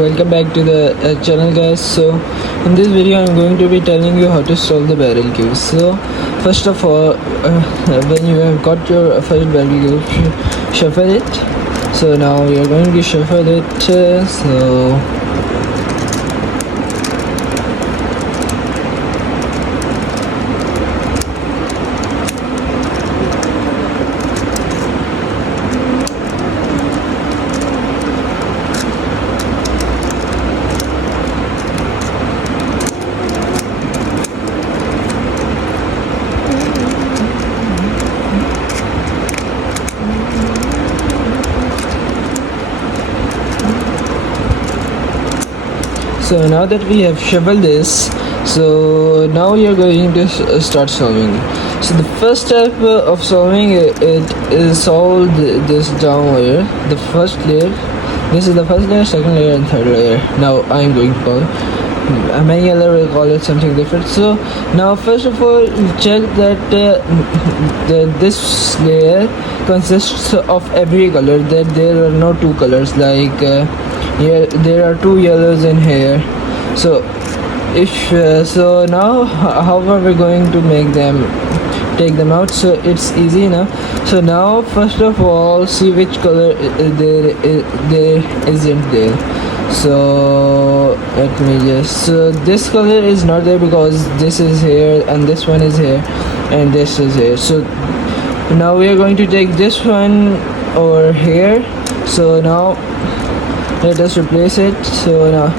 welcome back to the channel, guys. So in this video I'm going to be telling you how to solve the barrel cube. So first of all, when you have got your first barrel cube, shuffle it. So now we are going to shuffle it. So now that we have shoveled this, so now we are going to start solving it. So the first step of solving it is solve this down layer, the first layer. This is the first layer, second layer, and third layer. Now I am going to call it. Many other will call it something different. So now first of all, check that this layer consists of every color. That there are no two colors like. Here there are two yellows in here. So so now how are we going to make them take them out? So it's easy now. So now first of all, see which color there isn't there. So let me just, so this color is not there because this is here and this one is here and this is here. So now we are going to take this one over here. So now let us replace it. So now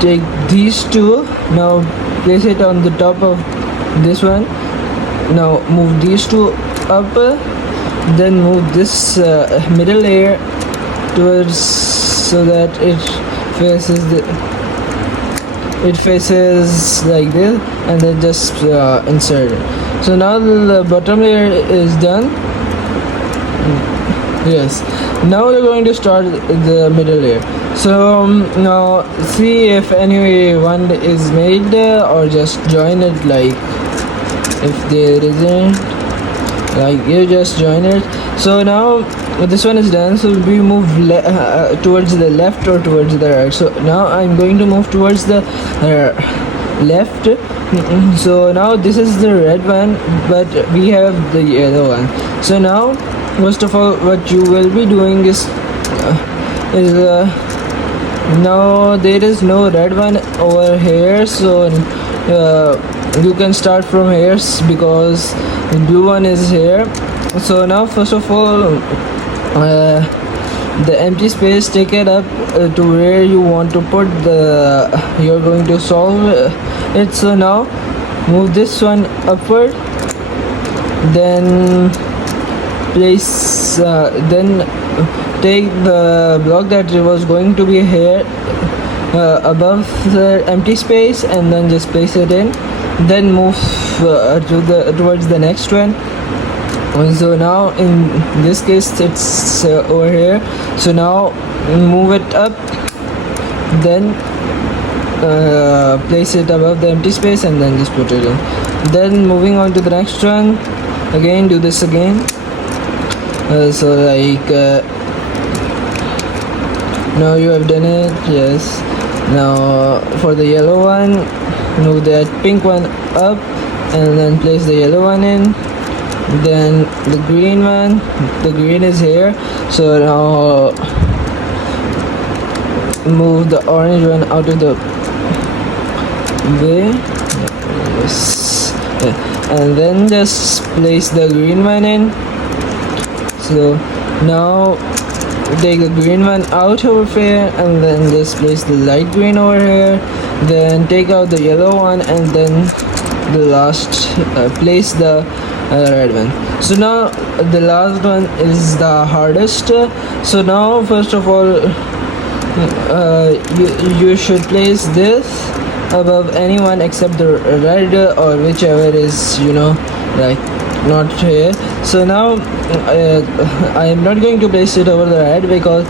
take these two, now place it on the top of this one. Now move these two up, then move this middle layer towards, so that it faces like this, and then just insert it. So now the bottom layer is done. Yes, now we're going to start the middle layer. So now see if any one is made, or just join it. Like if there isn't, like you just join it. So now this one is done, so we move towards the left or towards the right. So now I'm going to move towards the left. So now this is the red one, but we have the yellow one. So now first of all, what you will be doing is now there is no red one over here, so you can start from here because the blue one is here. So now first of all, the empty space, take it up to where you want to put you're going to solve it. So now move this one upward, then place then take the block that was going to be here above the empty space, and then just place it in, then move towards the next one. So now in this case it's over here. So now move it up, then place it above the empty space, and then just put it in. Then moving on to the next one, again do this again. So like now you have done it. Yes, now for the yellow one, move that pink one up, and then place the yellow one in. Then the green one, the green is here. So now move the orange one out of the way. Yes, and then just place the green one in. So now take the green one out over here, and then just place the light green over here. Then take out the yellow one, and then the last place the red one. So now the last one is the hardest. So now first of all, you should place this above anyone except the red, or whichever is, like not here. So now I am not going to place it over the red because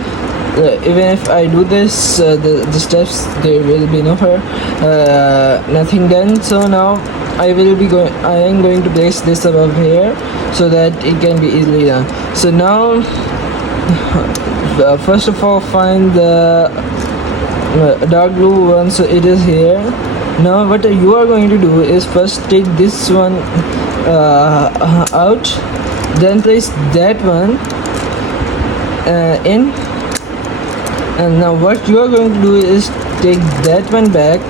even if I do this, the steps, there will be nothing done. So now I am going to place this above here so that it can be easily done. So now first of all, find the dark blue one, so it is here. Now what you are going to do is first take this one out, then place that one in, and now what you are going to do is take that one back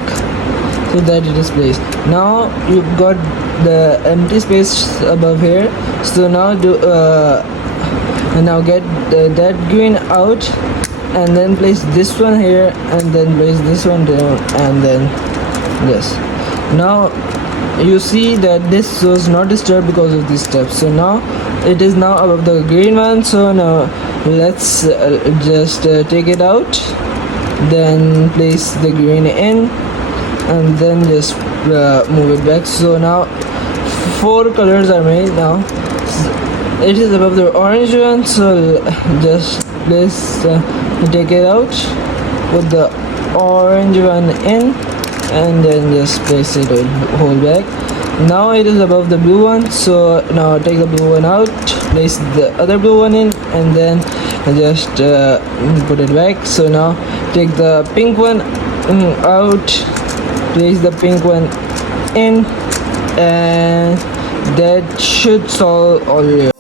so that it is placed. Now you've got the empty space above here, so now now get that green out, and then place this one here, and then place this one down, and then this. Now you see that this was not disturbed because of these steps, so now it is now above the green one. So now let's just take it out, then place the green in, and then just move it back. So now 4 colors are made. Now it is above the orange one, so just place take it out, put the orange one in, and then just place it hold back. Now it is above the blue one, so now take the blue one out, place the other blue one in, and then just put it back. So now take the pink one out, place the pink one in, and that should solve all your